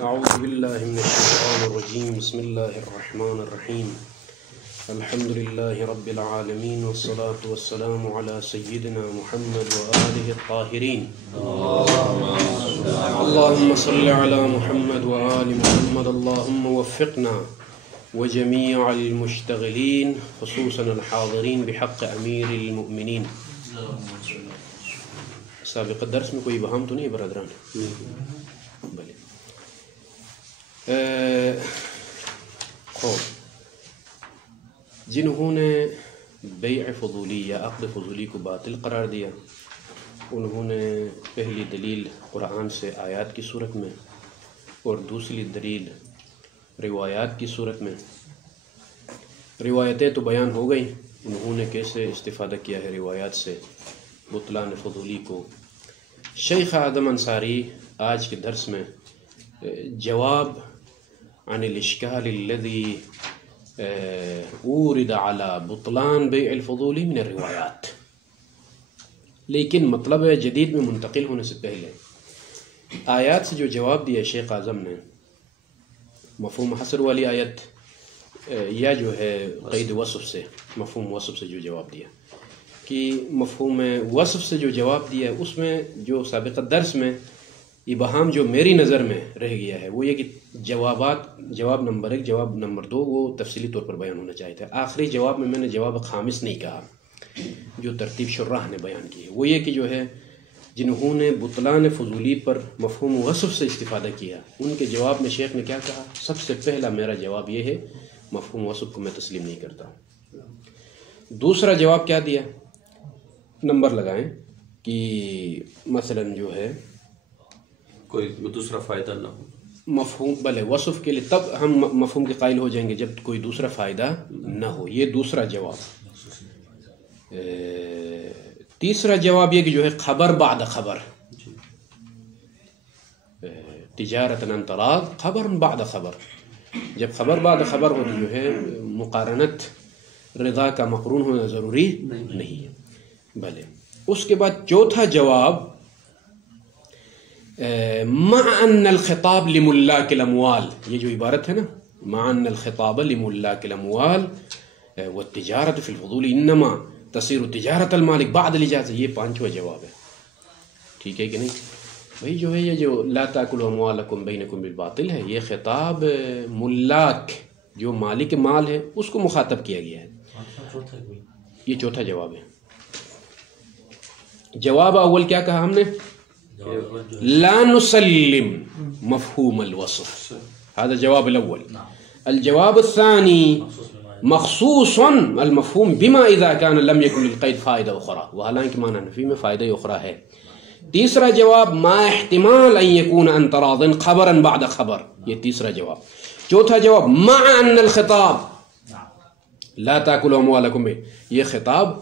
أعوذ بالله من الشيطان الرجيم. بسم الله الرحمن الرحيم. الحمد لله رب العالمين، والصلاة والسلام على سيدنا محمد وآله الطاهرين. اللهم صل على محمد وآل محمد. اللهم وفقنا وجميع المشتغلين خصوصا الحاضرين بحق أمير المؤمنين. سابق الدرس میں کوئی ابہام تو نہیں برادران؟ بلے جنہوں نے بیع فضولی یا عقد فضولی کو باطل قرار دیا، انہوں نے پہلی دلیل قرآن سے آیات کی صورت میں اور دوسری دلیل روایات کی صورت میں. روایتیں تو بیان ہو گئی، انہوں نے کیسے استفادہ کیا ہے روایات سے بطلان فضولی کو. شیخ آدم انصاری آج کے درس میں جواب عن الاشکال الذي اورد على بطلان بیع الفضولی من الروایات، لیکن مطلب جدید میں منتقل ہونے سے پہلے آیات سے جو جواب دیا شیخ اعظم نے، مفہوم حصر والی آیت یا جو ہے قید وصف سے، مفہوم وصف سے جو جواب دیا، کہ مفہوم وصف سے جو جواب دیا اس میں جو سابقہ درس میں ابہام جو میری نظر میں رہ گیا ہے وہ یہ کہ جواب نمبر 1 جواب نمبر 2 وہ تفصیلی طور پر بیان ہونا چاہیے تھا. آخری جواب میں نے جواب خامس نہیں کہا جو ترتیب شراح نے بیان کی ہے، وہ یہ کہ جو ہے جنہوں نے بطلان فضولی پر مفہوم وصف سے استفادہ کیا ان کے جواب میں شیخ نے کیا کہا. سب سے پہلا میرا جواب یہ ہے مفہوم وصف کو میں تسلیم نہیں کرتا. دوسرا جواب کیا دیا، نمبر لگائیں کہ مثلا جو ہے کوئی دوسرا فائدہ نہ ہو مفہوم، بلے وصف کے لیے تب ہم مفہوم کے قائل ہو جائیں گے جب کوئی دوسرا فائدہ نہ ہو. یہ دوسرا جواب. تیسرا جواب یہ کہ جو ہے خبر بعد خبر، تجارت عن تراض خبر بعد خبر، جب خبر بعد خبر ہو تو جو ہے مقارنت رضا کا مقرون ہونا ضروری نہیں ہے. بھلے اس کے بعد چوتھا جواب مع ان الخطاب لملاک الاموال، یہ جو عبارت ہے نا مع ان الخطاب لملاک الاموال والتجارت فی الفضول انما تصیر تجارت المالک بعد الاجازہ، یہ پانچواں جواب ہے. ٹھیک ہے کہ نہیں بھائی؟ جو ہے یہ جو لا تاکلوا اموالکم بینکم بالباطل ہے، یہ خطاب ملاک جو مالک مال ہے اس کو مخاطب کیا گیا ہے. یہ چوتھا جواب ہے. جواب اول کیا کہا ہم نے؟ لا نسلم مفہوم الوصف، هذا الجواب الاول. الجواب الثاني مخصوص المفهوم بما اذا كان لم يكن للقيد فائدة اخرى، وحالانکہ معنی نفی میں فائدہ اخرى ہے. تیسرا جواب ما احتمال ان يكون عن تراض خبرا بعد خبر، یہ تیسرا جواب. چوتھا جواب مع ان الخطاب لا تاكلوا اموالكم، یہ خطاب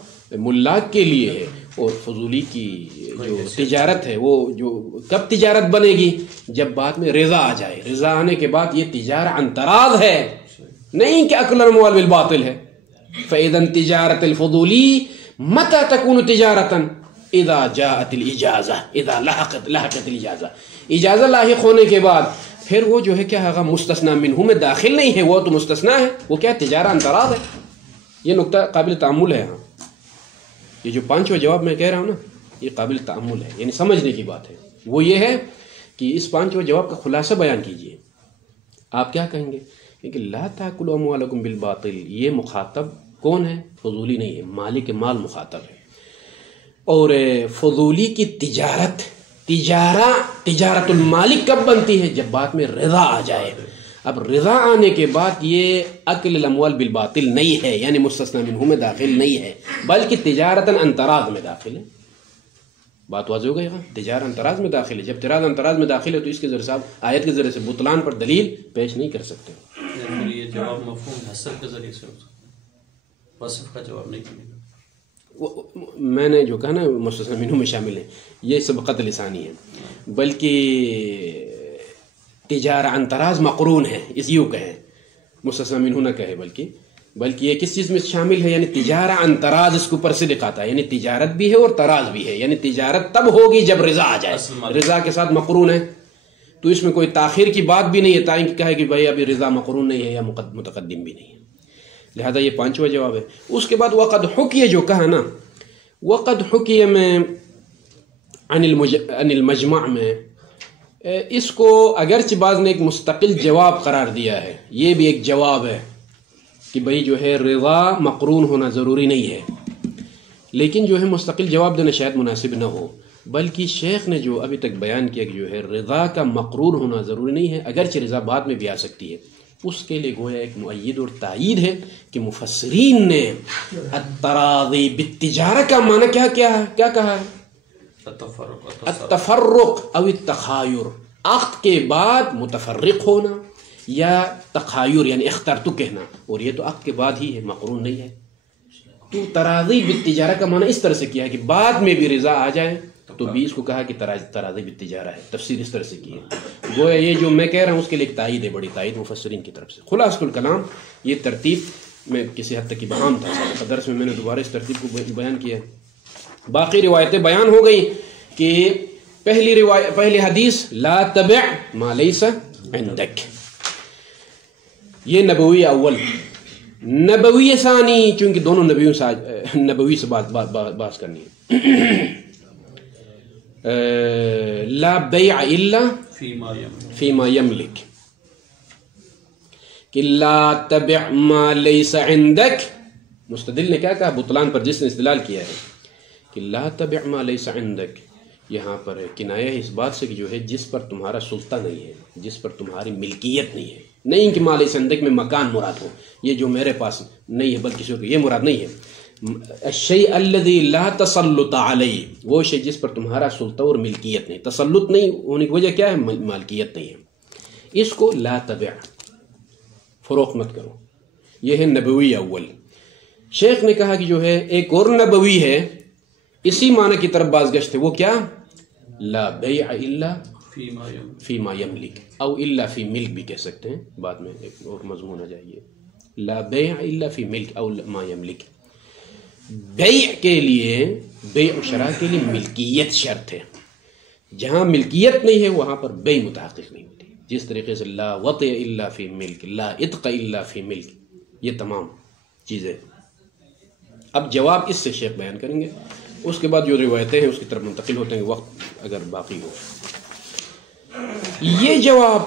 ملاک کے لیے ہے اور فضولی کی جو تجارت ہے وہ جو کب تجارت بنے گی جب بعد میں رضا آ جائے. رضا آنے کے بعد یہ تجارت عن تراض ہے، نہیں کہ اکل الاموال بالباطل ہے. فاذا تجارت الفضولی متى تكون تجارتا؟ اذا جاءت الاجازہ، اذا لحقت الاجازہ، اجازہ لاحق ہونے کے بعد پھر وہ جو ہے کیا ہے مستثنی منہ میں داخل نہیں ہے، وہ تو مستثنی ہے، وہ کیا تجارت عن تراض ہے. یہ نقطہ قابل تأمل ہے. ہاں یہ جو پانچواں جواب میں کہہ رہا ہوں نا یہ قابل تأمل ہے، یعنی سمجھنے کی بات ہے. وہ یہ ہے کہ اس پانچواں جواب کا خلاصہ بیان کیجئے. آپ کیا کہیں گے کہ لا تاکلوا اموالکم بالباطل، یہ مخاطب کون ہے؟ فضولی نہیں ہے، مالک مال مخاطب ہے. اور فضولی کی تجارت المالک کب بنتی ہے؟ جب بعد میں رضا آ جائے. اب رضا آنے کے بعد یہ اکل الاموال بالباطل نہیں ہے، یعنی مستثنی منہ میں داخل نہیں ہے، بلکہ تجارت عن تراض میں داخل ہے. بات واضح ہو گئی. تجارت عن تراض میں داخل ہے. جب تجارت عن تراض میں داخل ہے تو اس کے ذریعے سے آپ آیت کے ذریعے سے بطلان پر دلیل پیش نہیں کر سکتے. یہ جواب مفہوم حصر کے ذریعے سے وصف کا جواب نہیں ملے گا. میں نے جو کہا نا مستثنی منہ میں شامل ہے، یہ سبقت لسانی ہے، بلکہ تجارت عن تراض مقرون ہے، اس یوں کہیں، مستثنی منہ نہ کہے، بلکہ یہ کس چیز میں شامل ہے؟ یعنی تجارت عن تراض اس کو اوپر سے دکھاتا ہے، یعنی تجارت بھی ہے اور تراض بھی ہے. یعنی تجارت تب ہوگی جب رضا آ جائے، رضا کے ساتھ مقرون ہے. تو اس میں کوئی تاخیر کی بات بھی نہیں ہے تاکہ کہے کہ بھائی ابھی رضا مقرون نہیں ہے یا متقدم بھی نہیں ہے. لہذا یہ پانچواں جواب ہے. اس کے بعد وقد حکیہ جو کہا نا، وقد حکیہ میں عن المجمع میں اس کو اگرچہ بعض نے ایک مستقل جواب قرار دیا ہے، یہ بھی ایک جواب ہے کہ بھئی جو ہے رضا مقرون ہونا ضروری نہیں ہے، لیکن جو ہے مستقل جواب دینا شاید مناسب نہ ہو، بلکہ شیخ نے جو ابھی تک بیان کیا کہ جو ہے رضا کا مقرون ہونا ضروری نہیں ہے، اگرچہ رضا بعد میں بھی آ سکتی ہے، اس کے لیے گویا ایک مؤید اور تائید ہے کہ مفسرین نے التراضی بالتجارہ کا معنی کیا کہا ہے؟ التفرق او التخایر، عقد کے بعد متفرق ہونا یا تخایر یعنی اخترتو کہنا، اور یہ تو عقد کے بعد ہی ہے، مقرون نہیں ہے. تو تراضی بالتجارہ کا معنی اس طرح سے کیا ہے کہ بعد میں بھی رضا آ جائے تو بھی اس کو کہا کہ تراضی بالتجارہ ہے. تفسیر اس طرح سے کی ہے. گویا یہ جو میں کہہ رہا ہوں اس کے لیے ایک تائید ہے، بڑی تائید مفسرین کی طرف سے. خلاصۃ الکلام یہ ترتیب میں کسی حد تک ابہام تھا، درس میں نے دوبارہ اس ترتیب کو بیان کیا ہے. باقی روایتیں بیان ہو گئی کہ پہلی حدیث لا تبع ما لیس عندک، یہ نبوی اول. نبوی ثانی، چونکہ دونوں نبوی سے بات کرنی ہے. لا بیع الا فیما یملک، کہ لا تبع ما لیس عندک. مستدل نے کیا کہا بطلان پر جس نے استدلال کیا ہے کہ لا تبع ما لیس عندک، یہاں پر کنایہ ہے اس بات سے کہ جو ہے جس پر تمہارا سلطہ نہیں ہے، جس پر تمہاری ملکیت نہیں ہے. نہیں کہ ما لیس عندک میں مکان مراد ہو، یہ جو میرے پاس نہیں ہے بلکہ کسی اور یہ مراد نہیں ہے. الشیء الذی لا تسلط علیہ، وہ شیء جس پر تمہارا سلطہ اور ملکیت نہیں. تسلط نہیں ہونے کی وجہ کیا ہے؟ مالکیت نہیں ہے. اس کو لا تبع، فروخت مت کرو. یہ ہے نبوی اول. شیخ نے کہا کہ جو ہے ایک اور نبوی ہے، اسی معنی کی طرف بازگشت ہے. وہ کیا؟ لا بیع الا فیما یملک، او الا فی ملک بھی کہہ سکتے ہیں، بعد میں ایک اور مضمون آ جائیے. لا بیع الا فی ملک او ما یملک. بیع کے لیے، بیع و شراء کے لیے ملکیت شرط ہے. جہاں ملکیت نہیں ہے وہاں پر بیع متحقق نہیں ہوتی. جس طریقے سے لا وطئ الا فی ملک، لا اتق الا فی ملک، یہ تمام چیزیں. اب جواب اس سے شیخ بیان کریں گے، اس کے بعد جو روایتیں ہیں اس کی طرف منتقل ہوتے ہیں وقت اگر باقی ہو. یہ جواب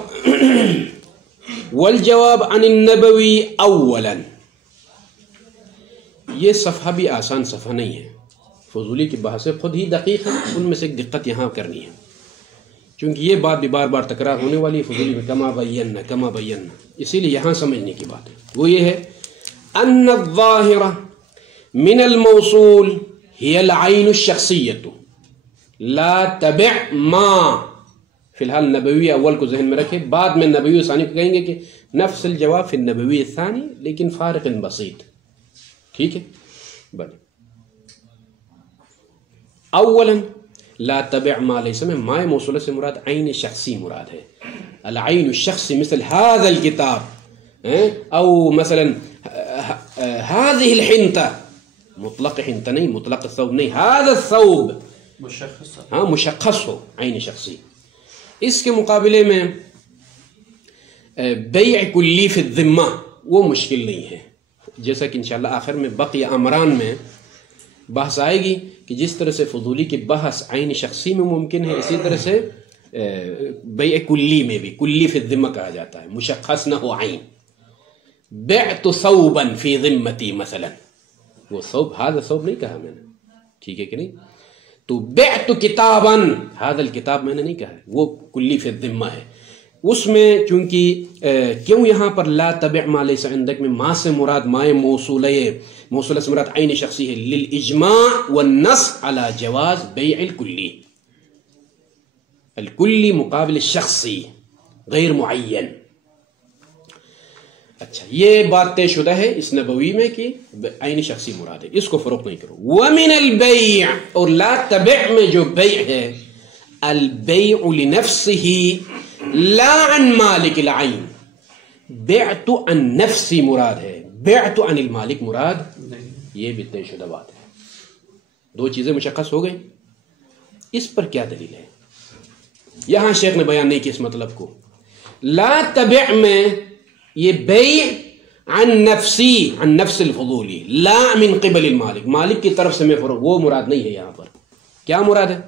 والجواب عن النبوی اولا، یہ صفحہ بھی آسان صفحہ نہیں ہے. فضولی کی بحثیں خود ہی دقیق ہیں، ان میں سے ایک دقت یہاں کرنی ہے چونکہ یہ بات بھی بار بار تکرار ہونے والی ہے. فضولی میں کما بینا، اسی لیے یہاں سمجھنے کی بات ہے. وہ یہ ہے ان الظاہر من الموصول هي العین الشخصیت لا تبع ما. فی الحال نبوی اول کو ذہن میں رکھے، بعد میں نبوی ثانی کو کہیں گے کہ نفس الجواب فی النبوی الثانی لیکن فارق بسیط. ٹھیک ہے بھائی. اولا لا تبع ما لیس میں ما موصولہ سے مراد عین شخصی مراد ہے. العین الشخصی مثل هذا الكتاب او مثلا هذه الحنطة، مطلق حنطة نہیں، مطلق الثوب نہیں، هذا الثوب مشخص، ہاں مشخص ہو، عین شخصی. اس کے مقابلے میں بیع کلی فی الذمہ وہ مشکل نہیں ہے، جیسا کہ انشاءاللہ آخر میں بقیہ امران میں بحث آئے گی کہ جس طرح سے فضولی کی بحث عین شخصی میں ممکن ہے، اسی طرح سے بیع کلی میں بھی کلی فی الذمہ کہا جاتا ہے، مشخص نہ ہو عین. بعت ثوبا فی ذمتی مثلا، وہ ثوب هذا ثوب نہیں کہا میں نے، ٹھیک ہے کہ نہیں. تو بعت کتابا هذا الکتاب میں نے نہیں کہا، وہ کلی فی الذمہ ہے. اس میں چونکہ کیوں یہاں پر لا تبع ما لیس عندک میں ما سے مراد مائے موصولہ سے مراد عین شخصی ہے، للاجماع والنص على جواز بیع الکلی. الکلی مقابل الشخصی غیر معین. اچھا یہ بات طے شدہ ہے اس نبوی میں کہ عین شخصی مراد ہے، اس کو فروخت نہیں کرو. ومن البیع، اور لا تبع میں جو بیع ہے، البیع لنفسه لا عن مالک العین. بعت عن نفسی مراد ہے، بعت عن المالک مراد یہ بھی طے شدہ بات ہے. دو چیزیں مشخص ہو گئی. اس پر کیا دلیل ہے؟ یہاں شیخ نے بیان نہیں کیا اس مطلب کو. لا تبع میں یہ بیع عن نفسی، عن نفس الفضولی، لا من قبل المالک، مالک کی طرف سے میں فروخت، وہ مراد نہیں ہے یہاں پر. کیا مراد ہے؟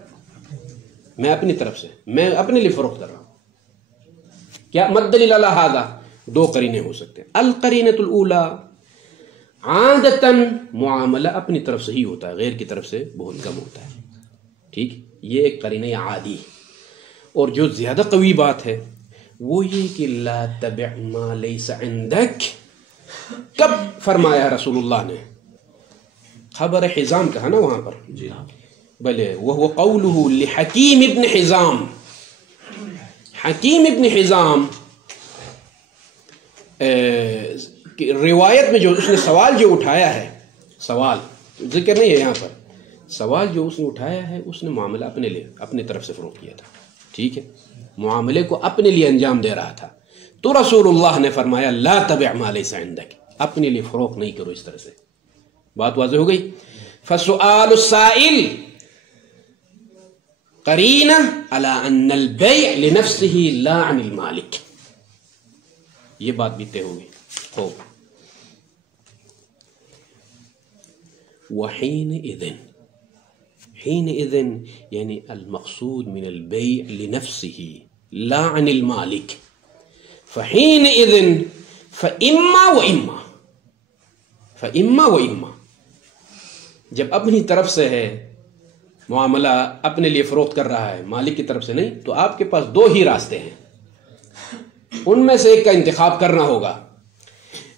میں اپنی طرف سے، میں اپنے لیے فروخت کر رہا ہوں. کیا مدلل علی ھذا؟ دو قرینے ہو سکتے ہیں. القرینۃ الاولی، عادتاً معاملہ اپنی طرف سے ہی ہوتا ہے، غیر کی طرف سے بہت کم ہوتا ہے. ٹھیک، یہ ایک قرینہ عادی. اور جو زیادہ قوی بات ہے وہ یہ کہ لا تبع ما لیس عندک، کب فرمایا رسول اللہ نے؟ خبر حزام کہا نا وہاں پر. جی ہاں. بلے وہ قولہ لحکیم ابن حزام. حکیم ابن حزام روایت میں جو اس نے سوال جو اٹھایا ہے، سوال ذکر نہیں ہے یہاں پر، سوال جو اس نے اٹھایا ہے اس نے معاملہ اپنے لیے، اپنے طرف سے فروخت کیا تھا. ٹھیک ہے، معاملے کو اپنے لیے انجام دے رہا تھا. تو رسول اللہ نے فرمایا لا تبع ما لیس عندک، اپنے لیے فروخت نہیں کرو اس طرح سے. بات واضح ہو گئی. فسؤال السائل قرینہ علی ان البیع لنفسہ لا عن المالک. یہ بات بھی طے ہوگی. خوب. وحینئذ، حینئذ یعنی المقصود من البیع لنفسہ لا عن المالک، فحینئذ فإما وإما، فإما وإما، جب اپنی طرف سے ہے معاملہ، اپنے لیے فروخت کر رہا ہے، مالک کی طرف سے نہیں، تو آپ کے پاس دو ہی راستے ہیں، ان میں سے ایک کا انتخاب کرنا ہوگا.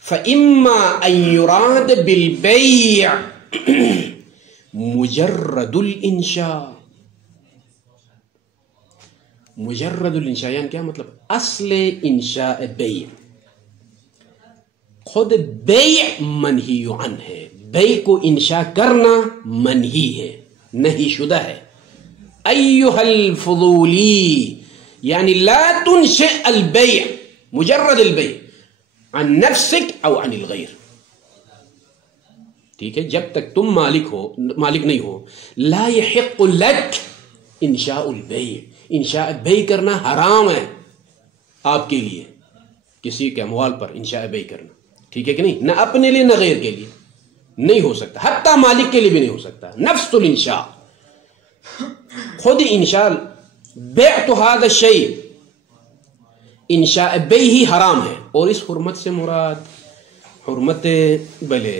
فإما أن يراد بالبيع مجرد الانشاء. مجرد الانشاء یعنی کیا مطلب؟ اصل انشاء بیع، خود بیع منہی عنہ ہے، بیع کو انشاء کرنا منہی ہے، نہیں شدہ ہے. ایھا الفضولی یعنی لا تنشئ البیع، مجرد البیع، عن نفسک او عن الغیر. ٹھیک ہے، جب تک تم مالک نہیں ہو، لا یحق لک انشاء البیع، انشاء بیع کرنا حرام ہے آپ کے لیے، کسی کے اموال پر انشاء بیع کرنا. ٹھیک ہے کہ نہیں؟ نہ اپنے لیے نہ غیر کے لیے نہیں ہو سکتا، حتیٰ مالک کے لیے بھی نہیں ہو سکتا. نفس الانشاء، خود انشاء، بیعت هذا الشیء، انشاء بیع ہی حرام ہے. اور اس حرمت سے مراد حرمت بلے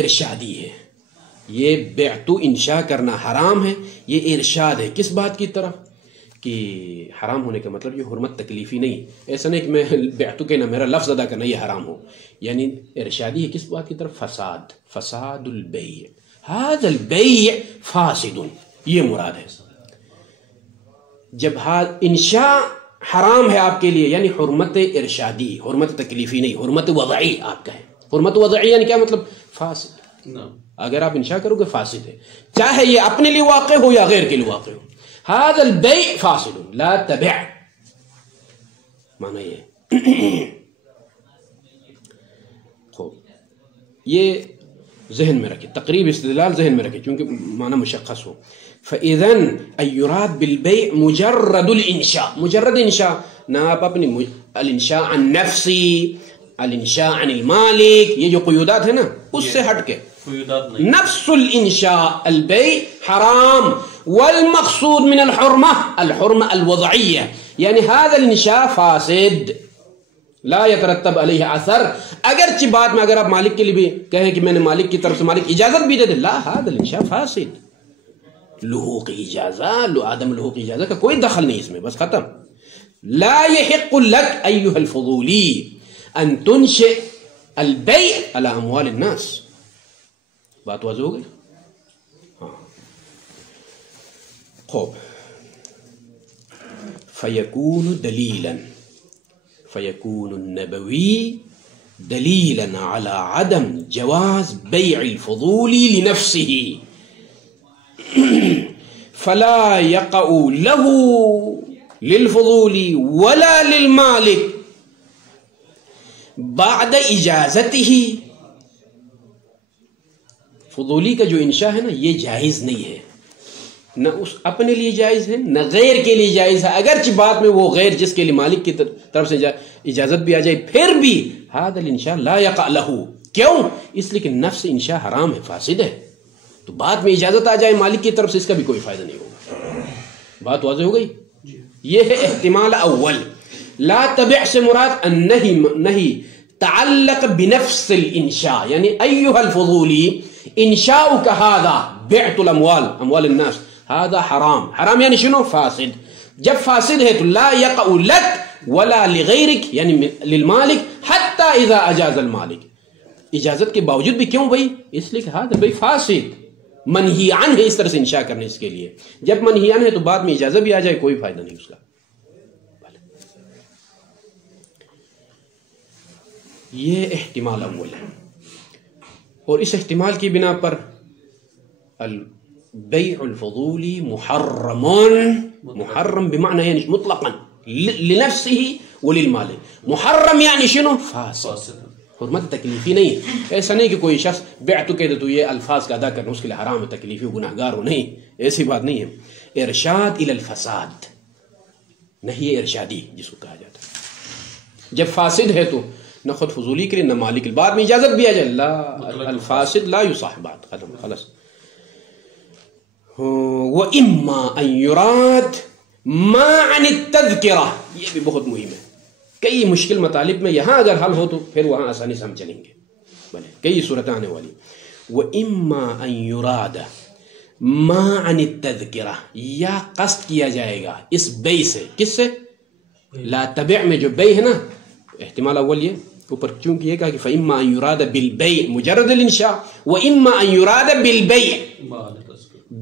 ارشادی ہے. یہ بیعت انشاء کرنا حرام ہے، یہ ارشاد ہے کس بات کی طرف؟ کہ حرام ہونے کا مطلب یہ حرمت تکلیفی نہیں، ایسا نہیں کہ میں بیعت کے نہ میرا لفظ ادا کرنا یہ حرام ہو، یعنی ارشادی ہے کس بات کی طرف؟ فساد، فساد البیع، ھذا البیع فاسد، یہ مراد ہے. جب انشاء حرام ہے آپ کے لیے، یعنی حرمت ارشادی، حرمت تکلیفی نہیں، حرمت وضعی آپ کا ہے. حرمت وضعی یعنی کیا مطلب؟ فاسد. اگر آپ انشاء کرو گے فاسد ہے، چاہے یہ اپنے لیے واقع ہو یا غیر کے لیے واقع ہو. ھذا البیع فاسد لا تبع، معنی یہ. خوب، یہ ذہن میں رکھیں، تقریب استدلال ذہن میں رکھیں چونکہ معنی مشخص ہو. فإذن أيراد بالبيع مجرد الانشاء، مجرد انشاء، نہ آپ اپنی الانشاء عن نفسی، الانشاء عن المالک، یہ جو قیودات ہے نا اس سے ہٹ کے نفس الانشاء البيع حرام. والمقصود من الحرمة الحرمة الوضعية، يعني هذا الانشاء فاسد لا يترتب عليه اثر. اگرچہ بعد میں اگر آپ مالک کے لیے بھی کہیں کہ میں نے مالک کی طرف سے مالک اجازت بھی دے دے، لا، هذا الانشاء فاسد. لحوق اجازہ، عدم لحوق اجازہ کا کوئی دخل نہیں اس میں، بس ختم. لا يحق لك ایھا الفضولی ان تنشئ البیع على اموال الناس. بات واضح ہو گئی؟ ہاں. خوب. فیکون دلیلا، فیکون النبوی دلیلا على عدم جواز بیع الفضولی لنفسه، فلا يقع له للفضول ولا للمالك بعد اجازته. فضولی کا جو انشاء ہے نا یہ جائز نہیں ہے، نہ اس اپنے لیے جائز ہے نہ غیر کے لیے جائز ہے، اگرچہ بعد میں وہ غیر جس کے لیے مالک کی طرف سے اجازت بھی آ جائے پھر بھی ھذا الانشاء لا یقع له، کیوں؟ اس لیے کہ نفس انشاء حرام ہے، فاسد ہے، تو بعد میں اجازت آ جائے مالک کی طرف سے اس کا بھی کوئی فائدہ نہیں ہوگا۔ بات واضح ہو گئی؟ یہ ہے احتمال اول۔ لا تبع سے مراد النہی تعلق بنفس الانشاء، یعنی ایها الفضولی انشاؤک ھذا بعت الاموال، اموال الناس، ھذا حرام، حرام یعنی شنو؟ فاسد۔ جب فاسد ہے تو لا یقع لک ولا لغیرک، یعنی للمالک حتی اذا اجاز المالک، اجازت کے باوجود بھی، کیوں بھائی؟ اس لیے کہ ھذا بھائی فاسد، منہی عنہ ہے اس طرح سے انشاء کرنے اس کے لیے، جب منہی عنہ ہے تو بعد میں اجازت بھی آ جائے کوئی فائدہ نہیں اس کا۔ یہ احتمال اول ہے، اور اس احتمال کی بنا پر البیع الفضولی محرم، محرم بمعنی یعنی مطلقا لنفسه وللمالک، محرم یعنی شنو؟ فاسد، حرمت تکلیفی نہیں ہے۔ ایسا نہیں کہ کوئی شخص بیعتو کہہ دے تو یہ الفاظ کا ادا کرنا اس کے لیے حرام ہے، تکلیفی و گناہگار ہو، نہیں، ایسی بات نہیں ہے۔ ارشاد الی الفساد، نہیں ارشادی جس کو کہا جاتا ہے۔ جب فاسد ہے تو نہ خود فضولی کے لیے نہ مالک، بعد میں اجازت بھی آ جائے، لا الفاسد لا یصاحبات، ختم، خلاص۔ وَإِمَّا أَن يُرَادْ مَا عَنِ التَّذْكِرَةِ، یہ بھی بہت مہم ہے۔ کئی مشکل مطالب میں یہاں اگر حل ہو تو پھر وہاں آسانی سے ہم چلیں گے، بلے کئی صورتیں آنے والی۔ وَإِمَّا أَن يُرَادَ مَا عَنِ التَّذْكِرَةِ، یا قصد کیا جائے گا اس بے سے، کس سے؟ لا تبع میں جو بے ہے نا، احتمال اول یہ اوپر چونکہ یہ کہا کہ فَإِمَّا أَن يُرَادَ بِالْبَيْءِ مجرد الانشاء، وَإِمَّا أَن يُرَادَ بِالْبَيْءِ،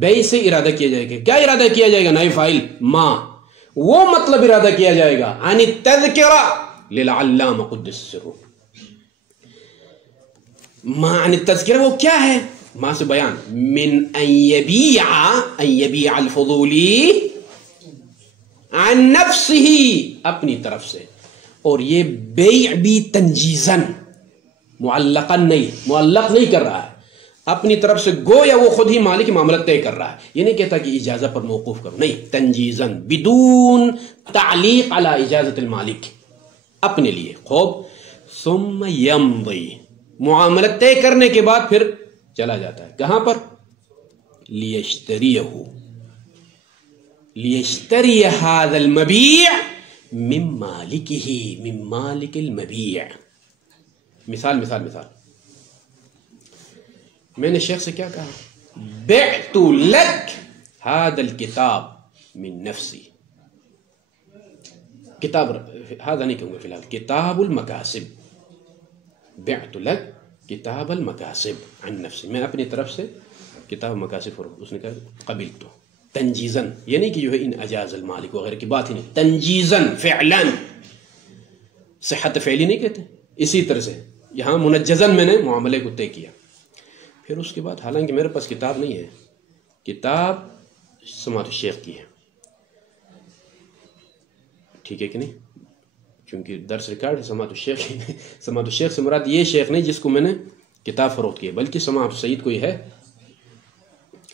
بے سے ارادہ کیا جائے گا، کیا ارادہ کیا جائے گا؟ نائب فاعل ما، وہ مطلب ارادہ کیا جائے گا عن التذکرہ للعلامہ قدس سرہ، ما عن التذکرہ وہ کیا ہے؟ ما سے بیان، من ان یبیع الفضولی عن نفسه، اپنی طرف سے، اور یہ بیع بھی تنجیزاً، معلقا نہیں، معلق نہیں کر رہا ہے اپنی طرف سے، گویا وہ خود ہی مالک معاملت طے کر رہا ہے، یہ نہیں کہتا کہ اجازت پر موقوف کرو، نہیں، تنجیزاً بدون تعلیق علی اجازت المالک، اپنے لیے خوب، ثم یمضی، معاملت طے کرنے کے بعد پھر چلا جاتا ہے کہاں پر؟ لیشتری هذا المبیع من مالکہ، من مالک المبیع۔ مثال مثال مثال، میں نے شیخ سے کیا کہا؟ بعت لک هذا الکتاب من نفسی، کتاب هذا نہیں کہوں گا فی الحال، کتاب المکاسب، بعت لک کتاب المکاسب عن نفسی، میں اپنی طرف سے کتاب مکاسب فروخت، اس نے کہا قبلت تو، تنجیزاً، یہ نہیں کہ جو ہے ان اجاز المالک وغیرہ کی بات ہی نہیں، تنجیزاً فعلاً، صحت فعلی نہیں کہتے، اسی طرح سے یہاں منجزاً میں نے معاملے کو طے کیا۔ پھر اس کے بعد حالانکہ میرے پاس کتاب نہیں ہے، کتاب سماعت الشیخ کی ہے، ٹھیک ہے کہ نہیں؟ چونکہ درس ریکارڈ ہے سماعت الشیخ، سماعت الشیخ سے مراد یہ شیخ نہیں جس کو میں نے کتاب فروخت کی ہے، بلکہ سماعت السید کوئی ہے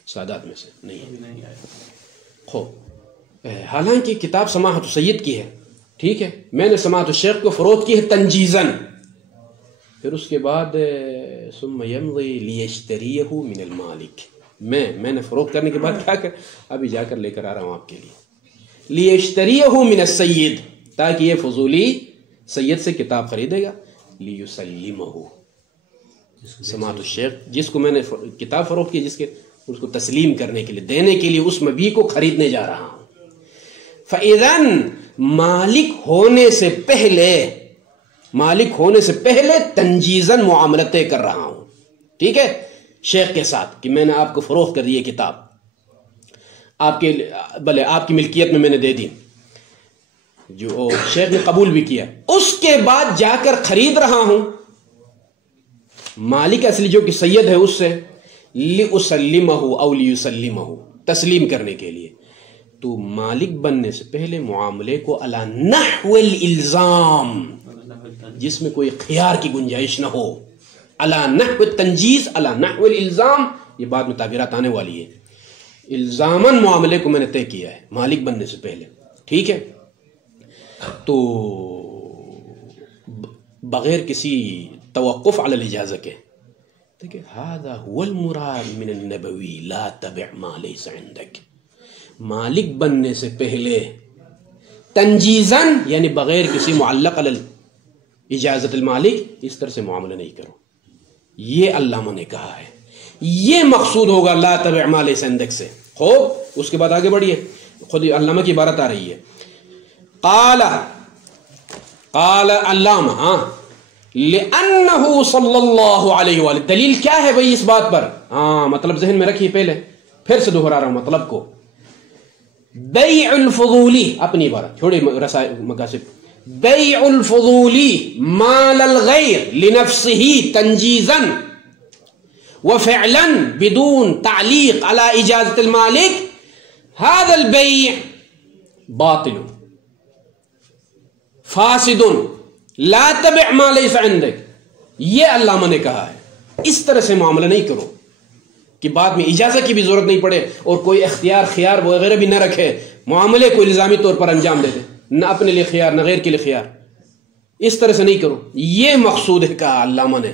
سادات میں سے نہیں ہے۔ خوب، حالانکہ کتاب سماعت السید کی ہے، ٹھیک ہے، میں نے سماعت الشیخ کو فروخت کی ہے تنجیزاً، پھر اس کے بعد ثم یمضی لیشتریہ من المالک، میں نے فروخت کرنے کے بعد کیا کر، ابھی جا کر لے کر آ رہا ہوں آپ کے لیے، لیشتریہ من السید، تاکہ یہ فضولی سید سے کتاب خریدے گا، لیسلمہ، سماعت الشیخ جس کو میں نے کتاب فروخت کی، جس کے اس کو تسلیم کرنے کے لیے، دینے کے لیے اس مبیع کو خریدنے جا رہا ہوں۔ فَإِذَن مالک ہونے سے پہلے تنجیزاً معاملت طے کر رہا ہوں، ٹھیک ہے، شیخ کے ساتھ کہ میں نے آپ کو فروخت کر دی یہ کتاب، آپ کی ملکیت میں نے دے دی، جو شیخ نے قبول بھی کیا، اس کے بعد جا کر خرید رہا ہوں مالک اصلی جو کہ سید ہے اس سے، لِأُسَلِّمَهُ أَوْ لِيُسَلِّمَهُ، تسلیم کرنے کے لیے، تو مالک بننے سے پہلے معاملے کو علی نحو الالزام، جس میں کوئی خیار کی گنجائش نہ ہو، علی نحو التنجیز، علی نحو الالزام، یہ بعد میں تعبیرات آنے والی ہے، الزامن معاملے کو میں نے طے کیا ہے مالک بننے سے پہلے، ٹھیک ہے، تو بغیر کسی توقف علی الاجازہ کے، دیکھیں ھذا هو المراد من النبوی لا تبع ما لیس عندک، مالک بننے سے پہلے تنجیزاً یعنی بغیر کسی معلق علی اجازت المالک اس طرح سے معاملہ نہیں کرو، یہ علامہ نے کہا ہے، یہ مقصود ہوگا لا تبع ما لیس عندک سے۔ خوب اس کے بعد آگے بڑھیے، خود علامہ کی عبارت آ رہی ہے، قال علامہ لأنه صلی اللہ علیہ وآلہ، دلیل کیا ہے بھئی اس بات پر؟ مطلب ذہن میں رکھیے، پہلے پھر سے دہرا رہا ہوں مطلب کو، بیع الفضولی، اپنی عبارت چھوڑے مقاصد، بیع الفضولی مال الغیر لنفسه تنجیزا وفعلا بدون تعلیق على اجازت المالک، هذا البیع باطل فاسد لا تبع ما لیس عندک، یہ علامہ نے کہا ہے، اس طرح سے معاملہ نہیں کرو کہ بعد میں اجازت کی بھی ضرورت نہیں پڑے اور کوئی اختیار خیار وغیرہ بھی نہ رکھے، معاملے کو الزامی طور پر انجام دے دے، نہ اپنے لیے خیار نہ غیر کے لیے خیار، اس طرح سے نہیں کرو، یہ مقصود ہے کہا علامہ نے۔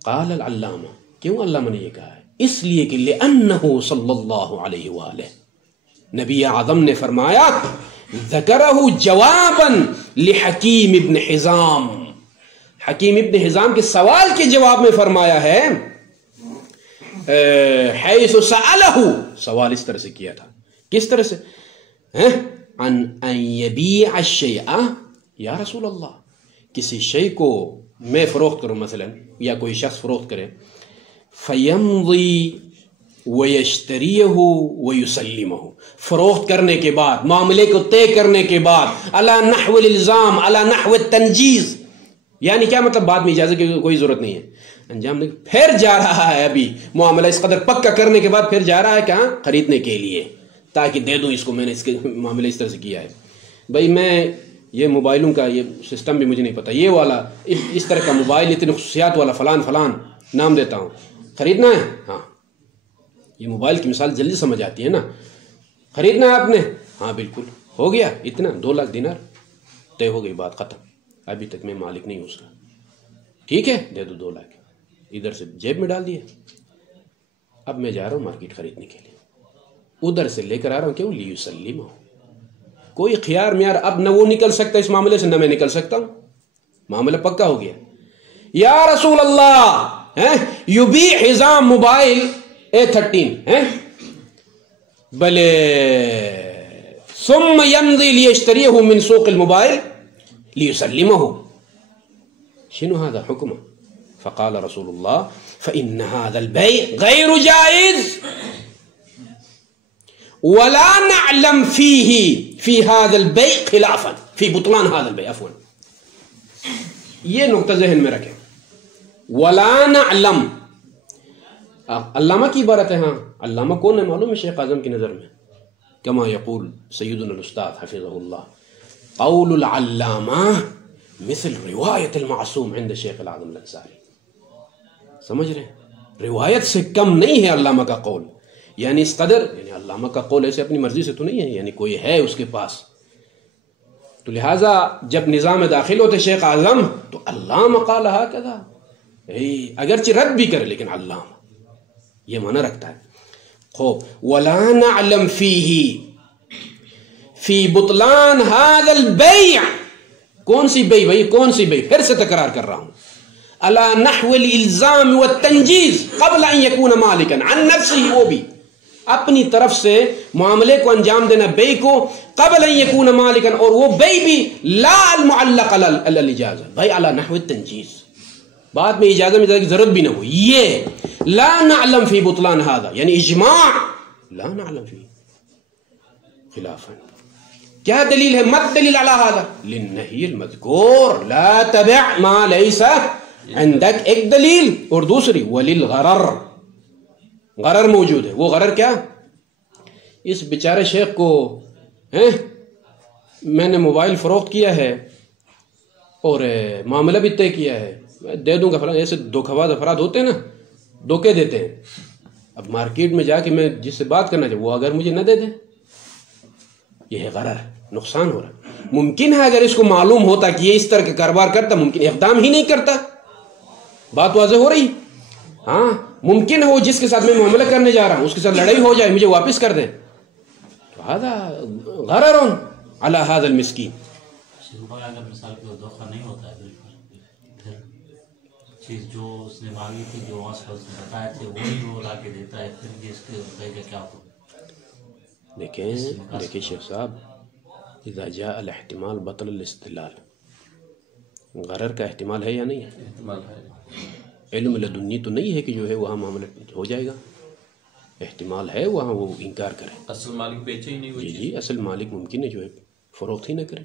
قال العلامہ، کیوں علامہ نے یہ کہا ہے؟ اس لیے کہ لأنہ صلی اللہ علیہ وآلہ، نبی اعظم نے فرمایا، ذکرہ جوابا لحکیم ابن حزام، حکیم ابن حزام کے سوال کے جواب میں فرمایا ہے، حیث سألہ، سوال اس طرح سے کیا تھا، کس طرح سے؟ ان یبیع الشیء، یا رسول اللہ کسی شے کو میں فروخت کروں مثلا، یا کوئی شخص فروخت کرے، فیمضی ویشتریہ ویسلمہ، فروخت کرنے کے بعد، معاملے کو طے کرنے کے بعد، علی نحو الالزام علی نحو التنجیز، یعنی کیا مطلب بعد میں اجازت کی کوئی ضرورت نہیں ہے، انجام دے، پھر جا رہا ہے ابھی معاملہ اس قدر پکا کرنے کے بعد پھر جا رہا ہے کہاں؟ خریدنے کے لیے، تاکہ دے دوں اس کو، میں نے اس کے معاملے اس طرح سے کیا ہے، بھائی میں یہ موبائلوں کا یہ سسٹم بھی مجھے نہیں پتا، یہ والا اس طرح کا موبائل اتنی خصوصیات والا فلان فلان نام دیتا ہوں، خریدنا ہے؟ ہاں، یہ موبائل کی مثال جلدی سمجھ آتی ہے نا، خریدنا ہے آپ نے؟ ہاں بالکل، ہو گیا اتنا 2 لاکھ دینار، طے ہو گئی بات، ختم، ابھی تک میں مالک نہیں ہوں اس کا، ٹھیک ہے دے دو 2 لاکھ، ادھر سے جیب میں ڈال دیا، اب میں جا رہا ہوں مارکیٹ خریدنے کے لیے، ادھر سے لے کر آ رہا ہوں، کیوں؟ لیسلمہ، کوئی خیار میار اب نہ وہ نکل سکتا اس معاملے سے، نہ میں نکل سکتا ہوں، معاملہ پکا ہو گیا۔ یا رسول اللہ، یبیع حزام موبائل A13 بلے ثم يمضي ليشتريه من سوق الموبائل ليسلمه، شنو هذا حكمه؟ فقال رسول الله فإن هذا البيع غير جائز ولا نعلم في هذا البيع خلافا في بطلان هذا البيع، عفوا یہ نقطہ ذہن میں رکھیں، ولا نعلم، علامہ کی عبارت ہے، ہاں علامہ کون ہے معلوم ہے؟ شیخ اعظم کی نظر میں، کما یقول سیدنا الاستاذ حفظہ اللہ، قول العلامہ مثل روایت المعصوم عند شیخ العظم الانصاری، سمجھ رہے ہیں؟ روایت سے کم نہیں ہے علامہ کا قول، یعنی اس قدر، یعنی علامہ کا قول ایسے اپنی مرضی سے تو نہیں ہے، یعنی کوئی ہے اس کے پاس، تو لہٰذا جب نظام داخل ہوتے شیخ اعظم تو علامہ قال ہکذا، اگرچہ رد بھی کرے لیکن علامہ یہ معنی رکھتا ہے۔ خوب، ولا نعلم فی بطلان هذا البیع، کون سی بیع بھائی؟ کون سی بیع؟ پھر سے تکرار کر رہا ہوں، علی نحو الالزام والتنجیز قبل ان یکون مالکا عن نفسه، وہ بھی اپنی طرف سے معاملے کو انجام دینا، بیع کو، قبل ان یکون مالکا، اور وہ بیع بھی لا المعلق علی الاجازہ، بیع علی نحو التنجیز، بعد میں اجازت میں کی ضرورت بھی نہ ہو، یہ لا نعلم فی بطلان هذا یعنی اجماع، لا نعلم فی خلافا، کیا دلیل ہے؟ مت دلیل علی هذا للنہی المذکور لا تبع ما لیس عندک، ایک دلیل، اور دوسری وللغرر، غرر موجود ہے، وہ غرر کیا؟ اس بیچارے شیخ کو میں نے موبائل فروخت کیا ہے اور معاملہ بھی طے کیا ہے، میں دے دوں گا فلاں، ایسے دھوکہ باز افراد ہوتے ہیں نا، دھوکے دیتے ہیں، اب مارکیٹ میں جا کے میں جس سے بات کرنا چاہوں وہ اگر مجھے نہ دے دیں، یہ ہے غرر، نقصان ہو رہا ہے۔ ممکن ہے اگر اس کو معلوم ہوتا کہ یہ اس طرح کا کاروبار کرتا، ممکن اقدام ہی نہیں کرتا۔ بات واضح ہو رہی؟ ہاں، ممکن ہے وہ جس کے ساتھ میں معاملہ کرنے جا رہا ہوں اس کے ساتھ لڑائی ہو جائے، مجھے واپس کر دیں، تو هذا غرر على هذا المسكين۔ اگر مثال کو دھوکہ نہیں ہوتا ہے پھر چیز جو اس نے مانگی تھی، جو وہاں سے بتایا تھے وہی وہ لا کے دیتا ہے، پھر بھی اس کے بھائی کا کیا ہوگا؟ دیکھیں شیخ صاحب، اذا جاء الاحتمال بطل الاستدلال، غرر کا احتمال ہے یا نہیں ہے؟ احتمال ہے۔ علم لدنی تو نہیں ہے کہ جو ہے وہاں معاملہ ہو جائے گا، احتمال ہے وہاں وہ انکار کرے۔ اصل مالک بیچے ہی نہیں وہ چیز۔ جی اصل مالک ممکن ہے جو ہے فروخت ہی نہ کرے،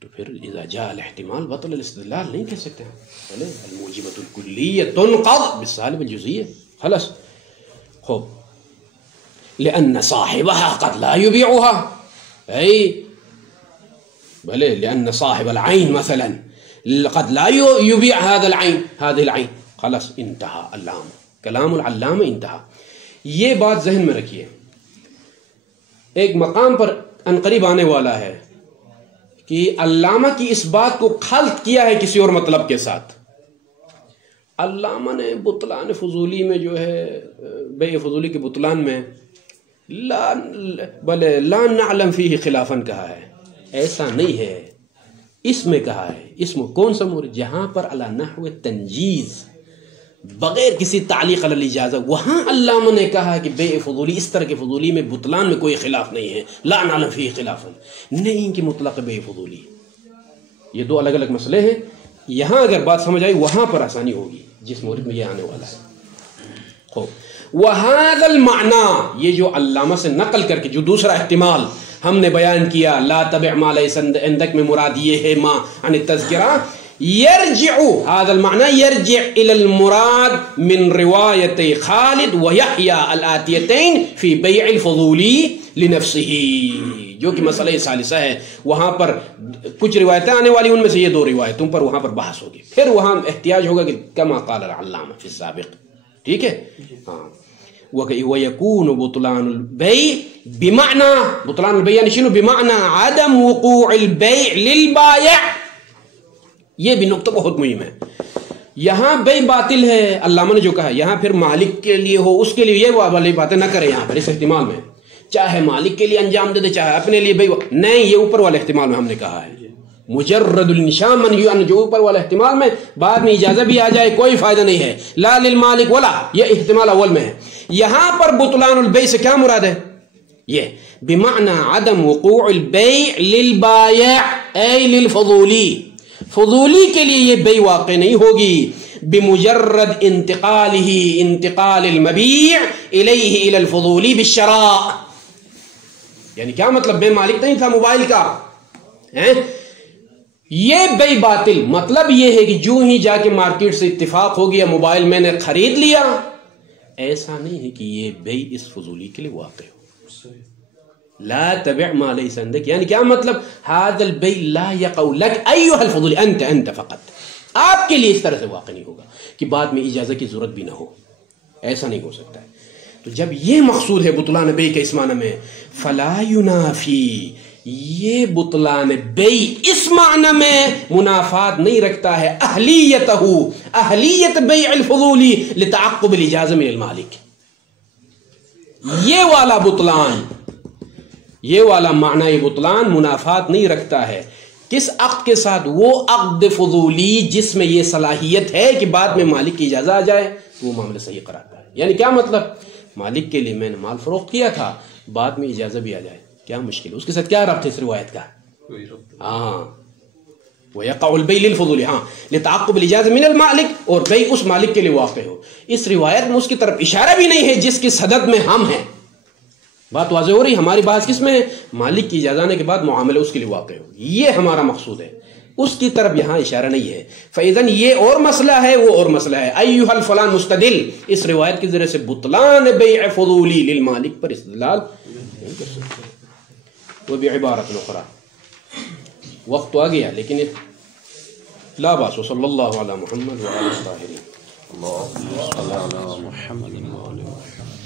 تو پھر اذا جاء الاحتمال بطل الاستدلال نہیں کہہ سکتے ہیں۔ بلے الموجبۃ الکلیہ تنقض بالسالب الجزئیہ، خلاص۔ خوب، لأن صاحبها قد لا يبيعها، أي بلے لأن صاحب العين مثلا قد لا يبيع هذا العين، هذه العين، خلاص انتہا علام، کلام العلامہ انتہا۔ یہ بات ذہن میں رکھیے، ایک مقام پر عنقریب آنے والا ہے کہ علامہ کی اس بات کو خلط کیا ہے کسی اور مطلب کے ساتھ۔ علامہ نے بطلان فضولی میں جو ہے بیع فضولی کے بطلان میں لا نعلم فیہ خلافاً کہا ہے، ایسا نہیں ہے، اس میں کہا ہے۔ اس میں کون سا مورد؟ جہاں پر علی نحو تنجیز، بغیر کسی تعلیق علی الاجازہ، وہاں علامہ نے کہا کہ بیع فضولی، اس طرح کے فضولی میں بطلان میں کوئی خلاف نہیں ہے، لا نعلم فیہ خلافا، نہیں کہ مطلق بیع فضولی۔ یہ دو الگ الگ مسئلے ہیں، یہاں اگر بات سمجھ آئی وہاں پر آسانی ہوگی جس مورد میں یہ آنے والا ہے۔ خوب، وَهَذَا الْمَعْنَى، یہ جو علامہ سے نقل کر کے جو دوسرا احتمال ہم نے بیان کیا، لا تبع ما لیس عندک میں مراد یہ ہے ما عن التذکرہ، يرجع هذا المعنى يرجع إلى المراد من رواية خالد ويحيى الآتيتين في بيع الفضولي لنفسه، جو کہ مسئلہ ثالثہ ہے۔ وہاں پر کچھ روایتیں آنے والی، ان میں سے یہ دو روایتوں پر وہاں پر بحث ہوگی، پھر وہاں احتیاج ہوگا کہ کما قال العلامہ فی السابق، ٹھیک ہے؟ ہاں، وَيَكُونُ بُطْلَانُ الْبَيْعِ بِمَعْنَى، بطلان البیع یعنی شنو؟ بِمَعْنَى عَدَمْ وُقُوعِ الْبَيْعِ لِلْبَائِعِ۔ یہ بھی نقطہ بہت مہم ہے۔ یہاں بیع باطل ہے، علامہ نے جو کہا، یہاں پھر مالک کے لیے ہو، اس کے لیے یہ والی باتیں نہ کرے یہاں پر اس احتمال میں، چاہے مالک کے لیے انجام دے دے چاہے اپنے لیے بیع، نہیں، یہ اوپر والے احتمال میں ہم نے کہا ہے مجرد الانشاء منہی عنہ، جو اوپر والا احتمال میں بعد میں اجازت بھی آ جائے کوئی فائدہ نہیں ہے، لا للمالک ولا، یہ احتمال اول میں ہے۔ یہاں پر بطلان البیع سے کیا مراد ہے؟ یہ بمعنى عدم وقوع البیع للبائع ای للفضولی، فضولی کے لیے یہ بیع واقع نہیں ہوگی، بمجرد انتقال المبیع الیہ الی الفضولی بالشراء۔ یعنی کیا مطلب؟ بے مالک نہیں تھا موبائل کا، یہ بیع باطل، مطلب یہ ہے کہ جو ہی جا کے مارکیٹ سے اتفاق ہو گیا موبائل میں نے خرید لیا، ایسا نہیں ہے کہ یہ بیع اس فضولی کے لیے واقع ہو۔ لا تبع ما ليس عندك، یعنی کیا مطلب؟ هذا البيع لا يقع لك ايها الفضول، انت فقط، آپ کے لیے اس طرح سے واقع نہیں ہوگا کہ بعد میں اجازت کی ضرورت بھی نہ ہو، ایسا نہیں ہو سکتا ہے۔ تو جب یہ مقصود ہے بطلان بیع کے اس معنی میں، فلا ينافي، یہ بطلان بیع اس معنی میں منافات نہیں رکھتا ہے اہلیت بیع الفضولی لتعقب الاجازہ من المالک، یہ والا بطلان، یہ والا معنی بطلان منافات نہیں رکھتا ہے کس عقد کے ساتھ؟ وہ عقد فضولی جس میں یہ صلاحیت ہے کہ بعد میں مالک کی اجازت آ جائے تو وہ معاملہ صحیح قرار پائے۔ یعنی کیا مطلب؟ مالک کے لیے میں نے مال فروخت کیا تھا، بعد میں اجازت بھی آ جائے، کیا مشکل ہے؟ اس کے ساتھ کیا ربط ہے اس روایت کا؟ ہاں، وَيَقَعُ الْبَيْعُ لِلْفُضُولِ، ہاں، لِتَعَقُّبِ الْإِجَازَةِ مِنَ الْمَالِكِ، اور بیع اس مالک کے لیے واقع ہو۔ اس روایت میں اس کی طرف اشارہ بھی نہیں ہے جس کی صدد میں ہم ہیں۔ بات واضح ہو رہی؟ ہماری بات کس میں ہے؟ مالک کی اجازت آنے کے بعد معاملہ اس کے لیے واقع ہو، یہ ہمارا مقصود ہے، اس کی طرف یہاں اشارہ نہیں ہے۔ فَإِذَنْ یہ اور مسئلہ ہے، وہ اور مسئلہ ہے۔ أَيُّهَا الْفَلَانُ مُسْتَدِلْ، اس روایت کے ذریعے سے بطلان بیع فضولی للمالک پر استدلال نہیں کر سکتے۔ وہ بھی عبارت اخرى، وقت تو آ گیا لیکن لا باس، صلی اللہ علی محمد وعلی الطاہرین۔ اللهم صل على محمد وعلى آله